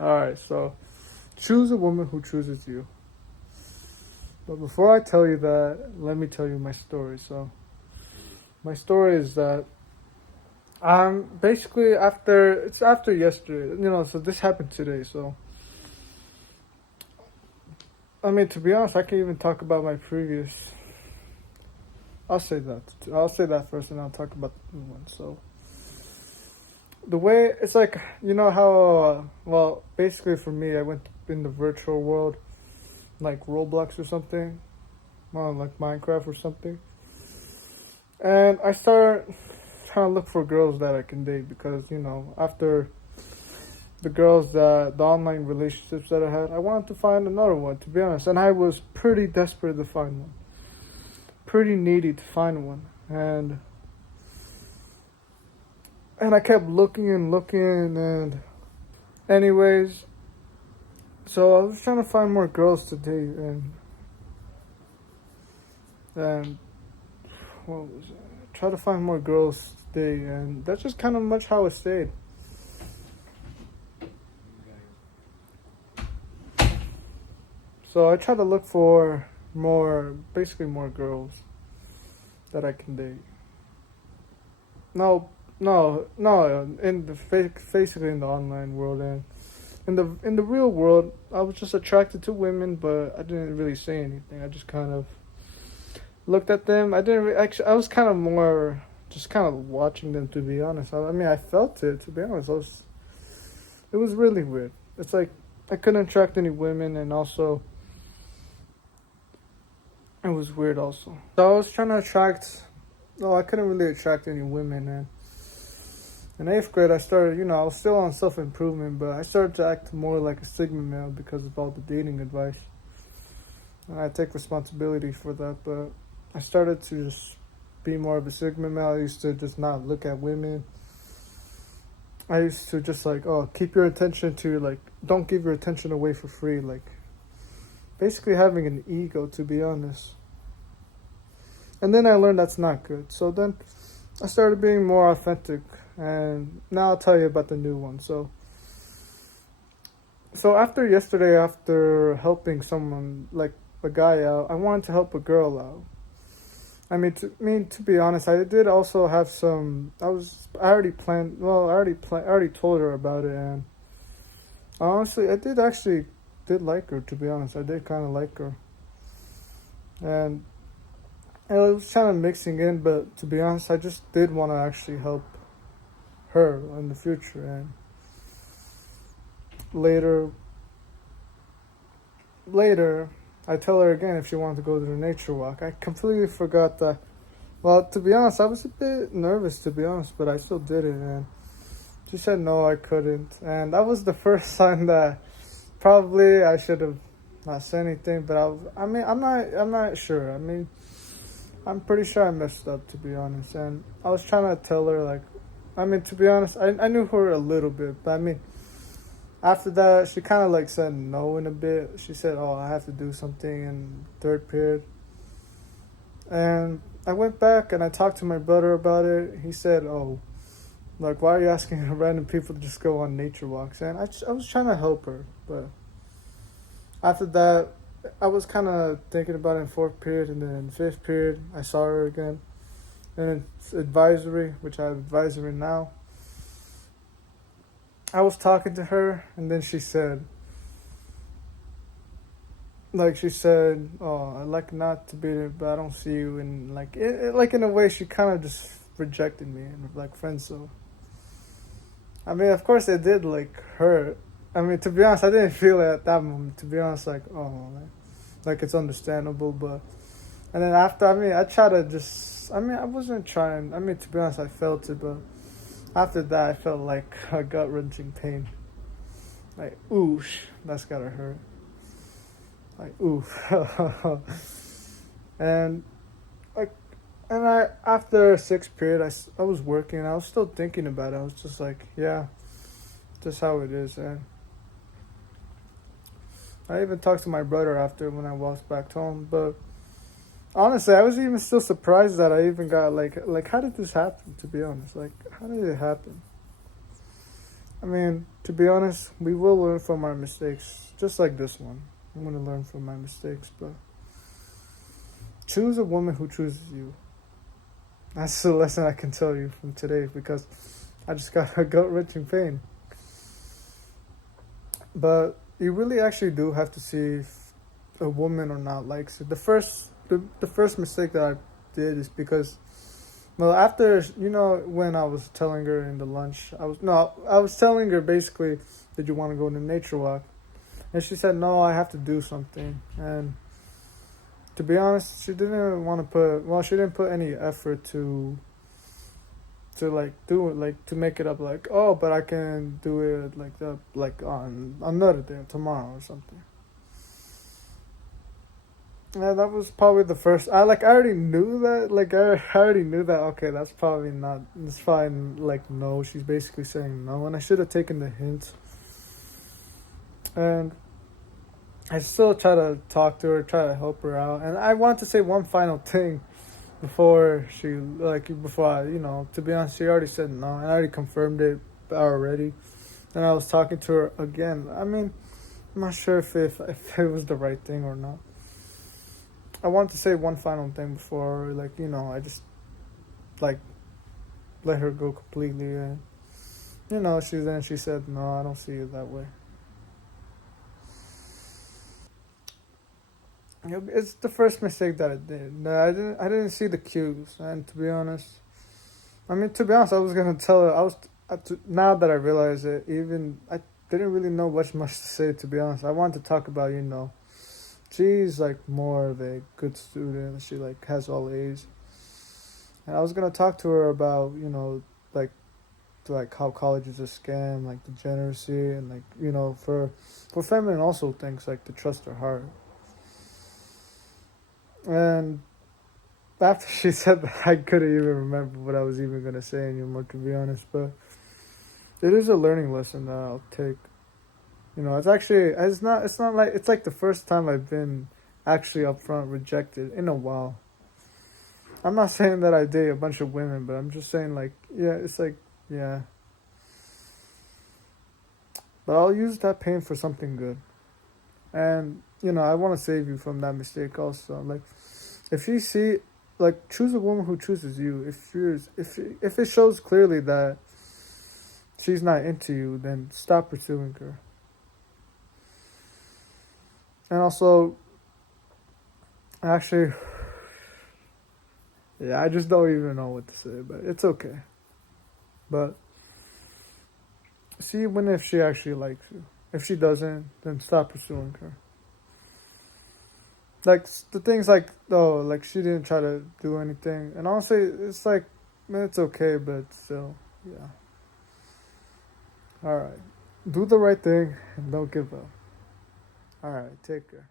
Alright, so choose a woman who chooses you. But before I tell you that, let me tell you my story. So, my story is that I'm basically it's after yesterday, so this happened today. So, I mean, to be honest, I can't even talk about my previous. I'll say that. I'll say that first and I'll talk about the new one. So, the way it's like, how, well, basically for me, I went in the virtual world, like Roblox or something, well, like Minecraft or something. And I started trying to look for girls that I can date because, after the online relationships that I had, I wanted to find another one, to be honest. And I was pretty desperate to find one, pretty needy to find one. And I kept looking and looking, and anyways, so I was trying to find more girls to date, and what was it? Try to find more girls to date, and that's just kind of much how it stayed. So I try to look for basically more girls that I can date. No, in the basically in the online world, and in the real world, I was just attracted to women, but I didn't really say anything. I just kind of looked at them. I didn't actually. I was kind of more just kind of watching them, to be honest. I mean, I felt it, to be honest. It was really weird. It's like I couldn't attract any women, and also it was weird. Also, so I was trying to attract. No, I couldn't really attract any women, and in eighth grade, I started, I was still on self improvement, but I started to act more like a Sigma male because of all the dating advice. And I take responsibility for that, but I started to just be more of a Sigma male. I used to just not look at women. I used to just keep your attention to, don't give your attention away for free. Basically having an ego, to be honest. And then I learned that's not good. So then I started being more authentic. And now I'll tell you about the new one. So after yesterday, after helping someone, like a guy out, I wanted to help a girl out. I mean, to be honest, I did also have some. I already planned. Well, I already told her about it, and honestly, did like her. To be honest, I did kind of like her, and it was kind of mixing in. But to be honest, I just did want to actually help her in the future, and later I tell her again if she wanted to go to the nature walk. I completely forgot that. Well, to be honest, I was a bit nervous, to be honest, but I still did it, and she said no, I couldn't. And that was the first sign that probably I should have not said anything, but I'm not sure. I mean, I'm pretty sure I messed up, to be honest. And I was trying to tell her, to be honest, I knew her a little bit, but after that, she kind of said no in a bit. She said, "Oh, I have to do something in third period." And I went back and I talked to my brother about it. He said, "Oh, why are you asking random people to just go on nature walks?" And I was trying to help her, but after that, I was kind of thinking about it in fourth period, and then in fifth period, I saw her again. And in advisory, which I have advisory now, I was talking to her, and then she said, "Oh, I'd like not to be there, but I don't see you." And in a way, she kind of just rejected me and friends. So, I mean, of course, it did hurt. I mean, to be honest, I didn't feel it at that moment. To be honest, it's understandable. But and then after, I tried to just. I wasn't trying. To be honest, I felt it, but after that, I felt like a gut wrenching pain. Oosh, that's gotta hurt. Oof. and after sixth period, I was working, and I was still thinking about it. I was just yeah, just how it is. And I even talked to my brother after when I walked back home. But honestly, I was even still surprised that I even got how did this happen? To be honest, how did it happen? I mean, to be honest, we will learn from our mistakes, just like this one. I'm gonna learn from my mistakes, but choose a woman who chooses you. That's the lesson I can tell you from today because I just got a gut wrenching pain. But you really actually do have to see if a woman or not likes it. The first mistake that I did is because, well, after when I was telling her in the lunch, I was telling her basically, did you want to go on a nature walk? And she said no, I have to do something. And to be honest, she didn't want to she didn't put any effort to like do it, like to make it up, like, oh, but I can do it like that, like on another day, tomorrow or something. Yeah, that was probably the first. I already knew that. I already knew that. Okay, that's probably not. It's fine. Like no, she's basically saying no, and I should have taken the hint. And I still try to talk to her, try to help her out, and I want to say one final thing before I, to be honest, she already said no, and I already confirmed it already, and I was talking to her again. I mean, I'm not sure if it was the right thing or not. I want to say one final thing before, I just like let her go completely, and she said no, I don't see it that way. It's the first mistake that I did. I didn't see the cues, and to be honest, I was gonna tell her. Now that I realize it, even I didn't really know much to say. To be honest, I wanted to talk about she's like more of a good student. She like has all A's, and I was gonna talk to her about like how college is a scam, like degeneracy, and for feminine also things like to trust her heart. And after she said that, I couldn't even remember what I was even gonna say anymore, to be honest. But it is a learning lesson that I'll take. It's not like it's like the first time I've been actually upfront rejected in a while. I'm not saying that I date a bunch of women, but I'm just saying yeah. But I'll use that pain for something good. And I want to save you from that mistake also. Like if you see choose a woman who chooses you. If it shows clearly that she's not into you, then stop pursuing her. And also, actually, yeah, I just don't even know what to say, but it's okay. But see when if she actually likes you. If she doesn't, then stop pursuing her. Like the things she didn't try to do anything, and honestly, it's like, man, it's okay, but still, yeah. All right, do the right thing and don't give up. All right, take care.